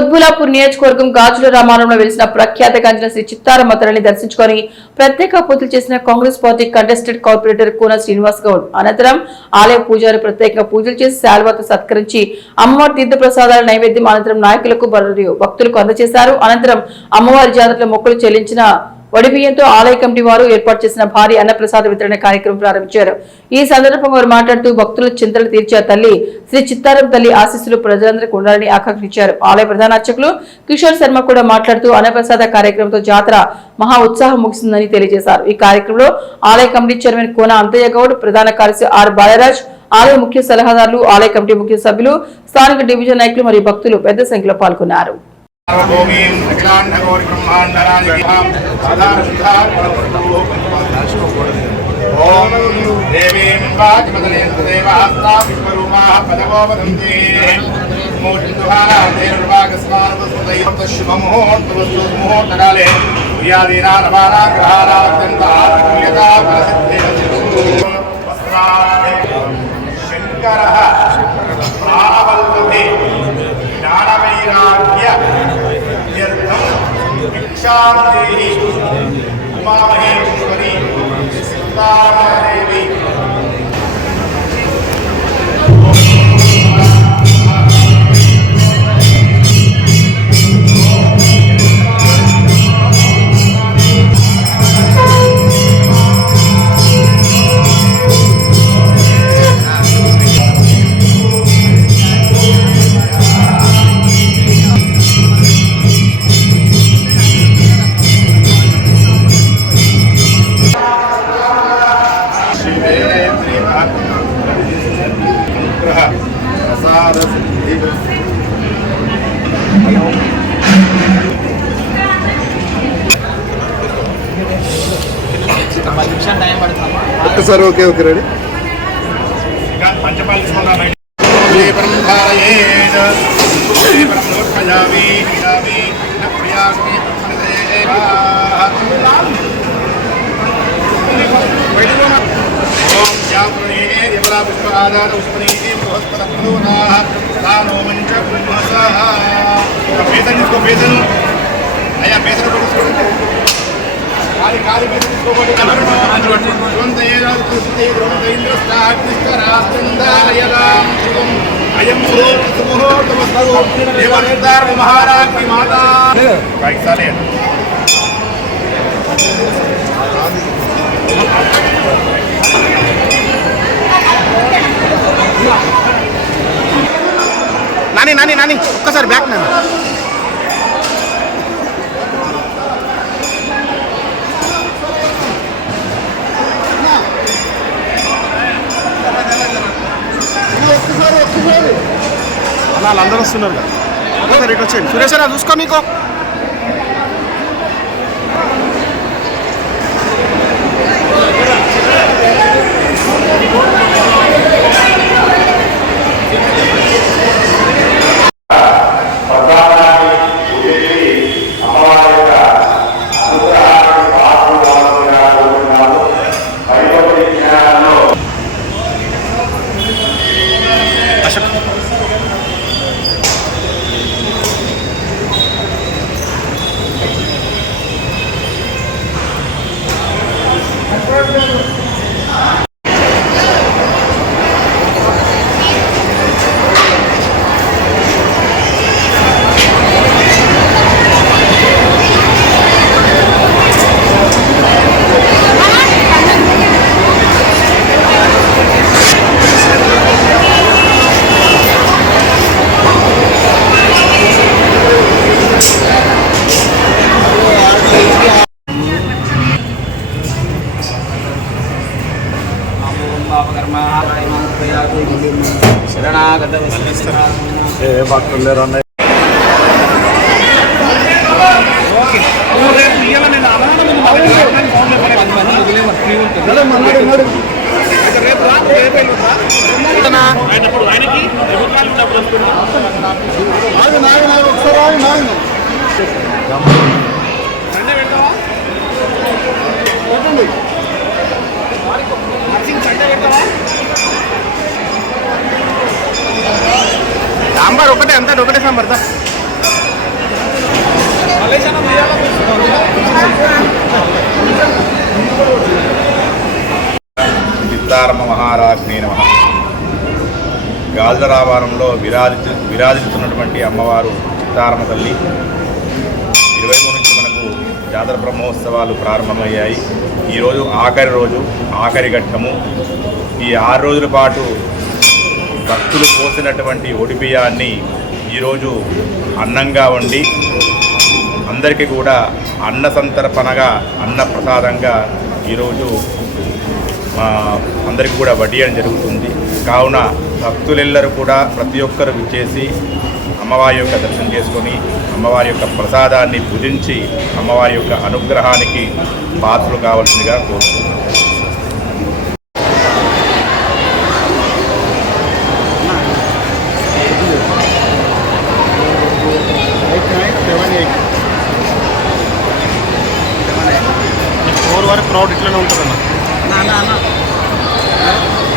కుత్బులాపూర్ నియోజకవర్గం గాజుల రామారంలో వెలిసిన ప్రఖ్యాత గంజన శ్రీ చిత్తారమ్మ తల్లిని దర్శించుకొని ప్రత్యేక పూజలు చేసిన Congress party contested corporator Koona Srinivas Goud. అనంతరం ఆలయ పూజారి ప్రత్యేక పూజలు చేసి శాల్వాతో సత్కరించి అమ్మవారి తీర్థ ప్రసాదాల నైవేద్యం అనంతరం నాయకులకు మరియు భక్తులకు అందజేశారు. అనంతరం అమ్మవారి జాతరలో మొక్కలు చెల్లించిన వడిబియ్యంతో ఆలయ కమిటీ వారు ఏర్పాటు చేసిన భారీ అన్నప్రసాద వితరణ కార్యక్రమం ప్రారంభించారు. ఈ సందర్భంగా వారు మాట్లాడుతూ భక్తుల చింతలు తీర్చే తల్లి శ్రీ చిత్తారం తల్లి ఆశీస్సులు ప్రజలందరికీ ఉండాలని ఆకాంక్షించారు. ఆలయ ప్రధాన అర్చకులు కిషోర్ శర్మ కూడా మాట్లాడుతూ అన్నప్రసాద కార్యక్రమంతో జాతర మహా ఉత్సాహం ముగిసిందని తెలియజేశారు. ఈ కార్యక్రమంలో ఆలయ కమిటీ చైర్మన్ కోన అంతయ్య గౌడ్ ప్రధాన కార్యదర్శి ఆర్ బాలరాజ్ ఆలయ ముఖ్య సలహాదారులు ఆలయ కమిటీ ముఖ్య సభ్యులు స్థానిక డివిజన్ నాయకులు మరియు భక్తులు పెద్ద సంఖ్యలో పాల్గొన్నారు. సార్వభౌమీం అఖిలాండగౌరి బ్రహ్మాండరాజీహాం ఓం దేవీం వాచిమదనేంద్ర విశ్వరూపాః పదవో వదంతి మూర్తిదుహానాదేర్వాగస్మానవస్మదైవం శుభముహూర్తవస్తు భిక్షాదేహి ఉమామహేశ్వరి సీతారామదేవి అనుగ్రహ ప్రసాద సిద్ధి ఒక్కసారి ఓకే ఓకే రెడీ. పంచపాలి परा पुष्पाधारस्मृतिम बृहस्पतः स्थानो मंच ब्रह्मसः बेसन इसको बेसन अया बेसन को इसको खाली खाली बेसन इसको बोले कलरनो अंतर्वत ये राजकृष्ण ये द्रोण इंद्रस्ताह कृष्ण राजचंदालयलाम शिवम अयम मुहूर्त मुहूर्त वस्तु देवनिर्दार महाराज की माता काइक साले నాని నాని నాని. ఒక్కసారి బ్యాక్ నాని. అలా వాళ్ళందరూ వస్తున్నారు కదా. ఒకసారి ఇటు వచ్చేయండి. సురేష్ చూసుకో మీకు. ఏ భక్తులు లేరు అన్నయ్య ఒకటే అంతా ఒకటే సాంబార్ నిత్తారమ మహారాజ్ఞే నమ. గాజరావారంలో విరాజిత విరాజిస్తున్నటువంటి అమ్మవారు నిత్తారమ తల్లి. ఇరవై మూడు నుంచి మనకు జాతర బ్రహ్మోత్సవాలు ప్రారంభమయ్యాయి. ఈరోజు ఆఖరి రోజు ఆఖరి ఘట్టము. ఈ ఆరు రోజుల పాటు భక్తులు పోసినటువంటి ఒడిబియాన్ని ఈరోజు అన్నంగా వండి అందరికీ కూడా అన్న సంతర్పణగా అన్న ప్రసాదంగా ఈరోజు ఆ, అందరికీ కూడా వడ్డీయడం జరుగుతుంది. కావున భక్తులెల్లరూ కూడా ప్రతి ఒక్కరు విచ్చేసి అమ్మవారి యొక్క దర్శనం చేసుకొని అమ్మవారి యొక్క ప్రసాదాన్ని భుజించి అమ్మవారి యొక్క అనుగ్రహానికి పాత్రలు కావాల్సిందిగా కోరుతున్నాను 慢慢慢。